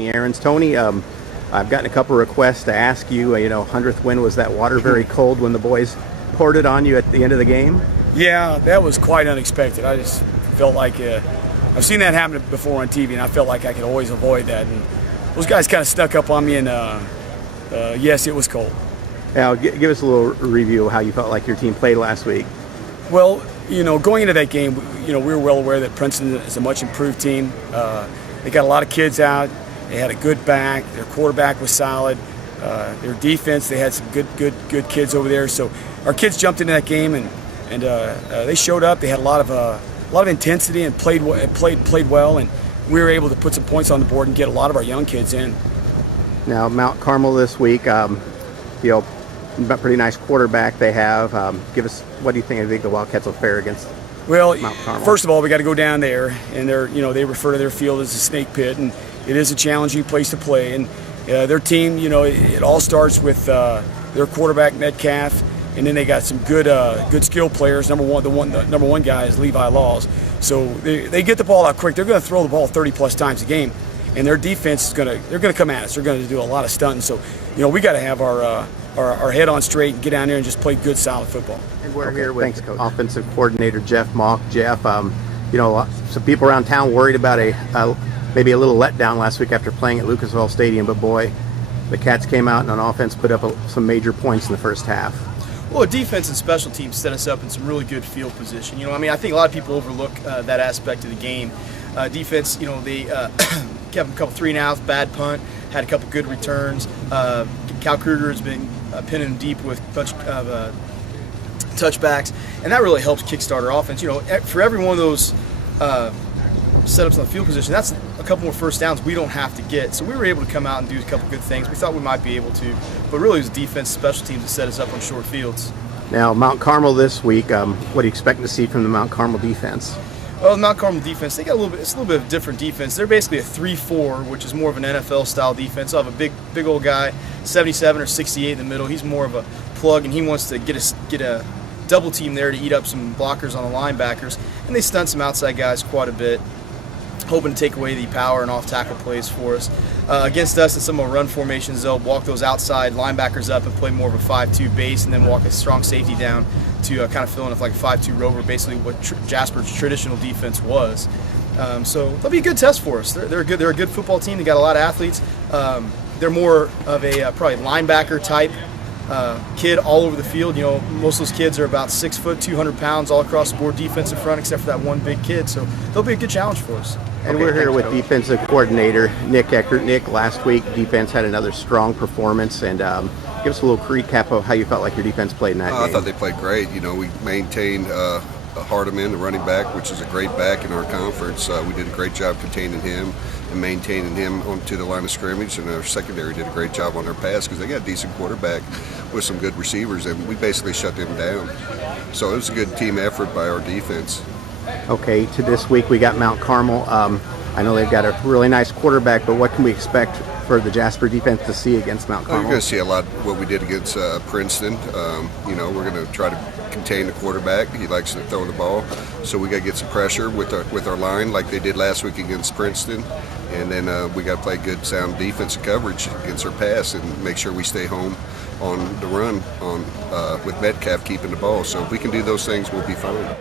Tony Aarons. Tony, I've gotten a couple requests to ask you, 100th win, was that water very cold when the boys poured it on you at the end of the game? Yeah, that was quite unexpected. I just felt like I've seen that happen before on TV, and I felt like I could always avoid that. And those guys kind of stuck up on me, and yes, it was cold. Now, give us a little review of how you felt like your team played last week. Well, going into that game, we were well aware that Princeton is a much improved team. They got a lot of kids out. They had a good back. Their quarterback was solid. Their defense, they had some good kids over there. So our kids jumped into that game, and they showed up. They had a lot of intensity and played well, and we were able to put some points on the board and get a lot of our young kids in. Now, Mount Carmel this week, pretty nice quarterback they have. Give us, what do you think? I think the Wildcats will fare against Mount Carmel? First of all, we got to go down there, and they refer to their field as a snake pit, and it is a challenging place to play. And their team, it all starts with their quarterback Metcalf, and then they got some good skill players. The number one guy is Levi Laws. So they get the ball out quick. They're going to throw the ball 30+ times a game, and their defense is going to come at us. They're going to do a lot of stunting. So we got to have our head on straight and get down there and just play good, solid football. And we're here with offensive coordinator Jeff Mock. Jeff, some people around town worried about maybe a little letdown last week after playing at Lucas Oil Stadium, but boy, the Cats came out and on offense put up some major points in the first half. Well, defense and special teams set us up in some really good field position. I think a lot of people overlook that aspect of the game. Defense, they kept a couple 3-and-outs, bad punt, had a couple good returns. Cal Kruger has been pinning them deep with touchbacks, and that really helps kickstart our offense. For every one of those setups on the field position, that's a couple more first downs we don't have to get. So we were able to come out and do a couple good things. We thought we might be able to, but really it was defense, special teams that set us up on short fields. Now, Mount Carmel this week, what are you expecting to see from the Mount Carmel defense? Well, the Mount Carmel defense, they got it's a little bit of a different defense. They're basically a 3-4, which is more of an NFL-style defense. They'll have a big old guy, 77 or 68 in the middle. He's more of a plug, and he wants to get a double team there to eat up some blockers on the linebackers. And they stunt some outside guys quite a bit, hoping to take away the power and off-tackle plays for us. Against us in some of our run formations, they'll walk those outside linebackers up and play more of a 5-2 base, and then walk a strong safety down to kind of fill in with like a 5-2 rover, basically what Jasper's traditional defense was. So they'll be a good test for us. They're a good football team. They got a lot of athletes. They're more of a probably linebacker type kid all over the field. Most of those kids are about 6 foot, 200 pounds all across the board, defensive front, except for that one big kid. So they'll be a good challenge for us. And we're here with defensive coordinator Nick Eckert. Nick, last week defense had another strong performance, and give us a little recap of how you felt like your defense played in that game. I thought they played great. We maintained Hardeman, the running back, which is a great back in our conference. We did a great job containing him and maintaining him onto the line of scrimmage, and our secondary did a great job on their pass because they got a decent quarterback with some good receivers, and we basically shut them down. So it was a good team effort by our defense. Okay, to this week we got Mount Carmel. I know they've got a really nice quarterback, but what can we expect for the Jasper defense to see against Mount Carmel? You're going to see a lot of what we did against Princeton. We're going to try to contain the quarterback. He likes to throw the ball, so we got to get some pressure with our line like they did last week against Princeton. And then we got to play good, sound defensive coverage against our pass and make sure we stay home on the run with Metcalf keeping the ball. So if we can do those things, we'll be fine.